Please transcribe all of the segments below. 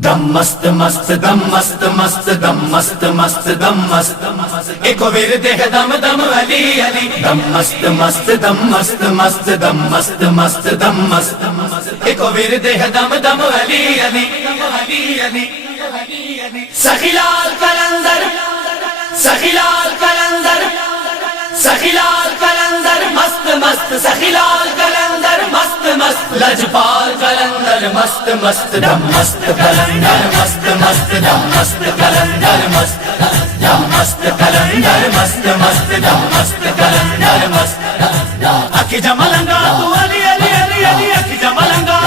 دم مست مست دم مست مست دم مست مست دم مست ایک ورد ہے دم دم علی علی دم مست مست دم مست مست دم مست مست دم مست ایک ورد ہے دم دم علی علی علی علی سخیلال کلندر سخیلال کلندر سخیلال کلندر مست مست سخیلال کلندر مست مست لجپال کلندر مست مست دم مست کلندر مست مست دم مست کلندر مست دم مست کلندر مست مست دم مست کلندر مست اکی جملنگا تو علی علی علی علی اکی جملنگا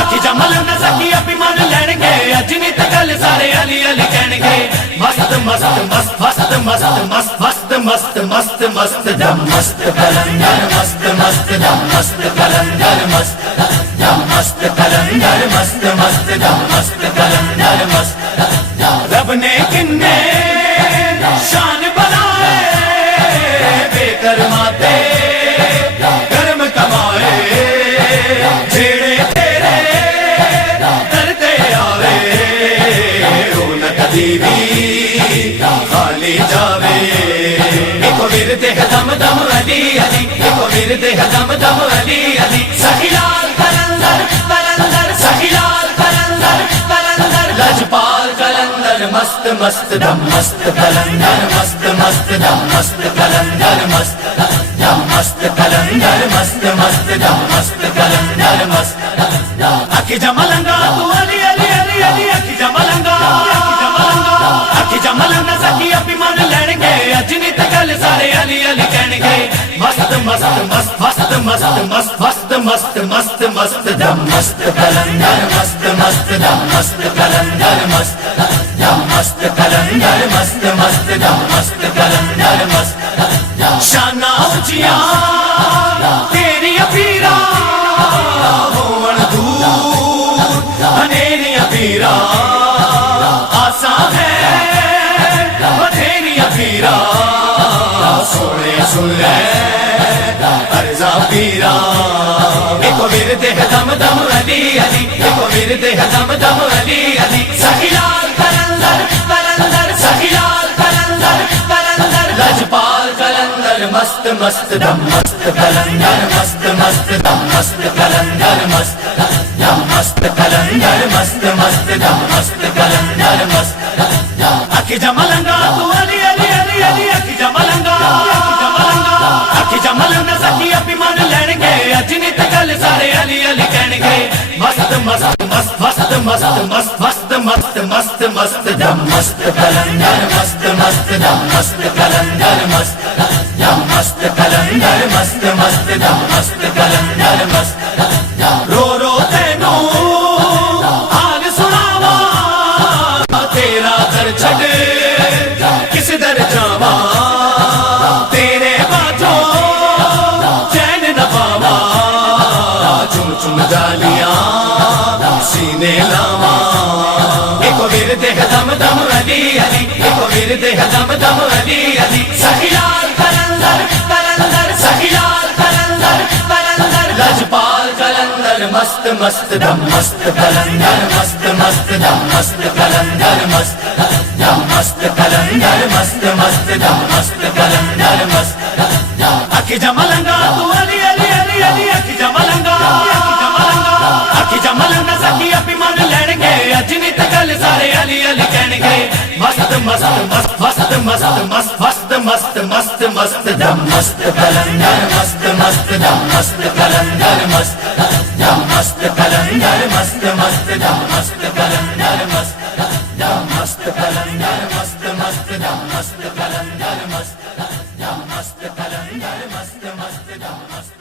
اکی جملنگا سکی اپی من لین گے اجنی تگل سارے علی علی کہن گے مست مست مست مست مست مست مست مست مست دم مست کلندر مست مست دم مست کلندر مست دم مست کلندر مست مست دم مست کلندر مست رب نے کنے شان بنائے بے کرماتے کرم کمائے جیڑے تیرے کرتے آوے رونق دیوی خالی جاوے ایک ورد ہے دم دم علی علی ایک ورد ہے دم دم علی علی سخیلال کلندر کلندر سخیلال کلندر کلندر لجپال کلندر مست مست دم مست کلندر مست مست دم مست کلندر مست دم مست کلندر مست مست دم مست کلندر مست اکی جملنگا تو علی علی علی علی اکی جملنگا اکی جملنگا سکی اپی من لین گے اجنی تگل سارے علی علی کہن گے مست مست مست مست مست مست مست مست مست مست دم مست کلندر مست مست دم مست کلندر مست دم مست کلندر مست مست دم مست کلندر مست شانہ اونچیاں تیریاں پیرا ہون دور انیریاں پیرا آسان ہے بتھیریاں پیرا سونے سن لے ارزا پیرا ایک ورد ہے دم دم علی علی ایک ورد ہے دم دم علی علی سخیلال کلندر کلندر سخیلال کلندر کلندر لجپال کلندر مست مست دم مست کلندر مست مست دم مست کلندر مست دم مست کلندر مست مست دم مست کلندر مست اکی جملنگا تو علی علی علی علی اکی جملنگا اکی جملنگا سکی اپی من لین گے اجنی تگل سارے علی علی کہن گے مست مست مست مست مست مست مست مست مست دم مست کلندر مست مست دم مست کلندر مست دم مست کلندر مست مست دم مست کلندر مست رو رو تینو حال سناوا تیرا در چھڑ کس در جاوا تیرے باتوں چین نہ پاوا چم چم گالیاں سینے لاوا ایک ورد ہے دم دم علی علی ایک ورد ہے دم دم علی علی سخیلال کلندر کلندر سخیلال کلندر کلندر لجپال کلندر مست مست دم مست کلندر مست مست دم مست کلندر مست دم مست کلندر مست مست دم مست کلندر مست اکی جملنگا تو علی علی علی علی اکی جملنگا اکی جملنگا سکی اپی من لین گے اجنی تگل سارے علی علی کہن گے مست مست مست مست مست مست مست مست مست دم مست کلندر مست مست دم مست کلندر مست دم مست کلندر مست مست دم مست کلندر مست دم مست کلندر مست مست دم مست کلندر مست دم مست کلندر مست مست دم مست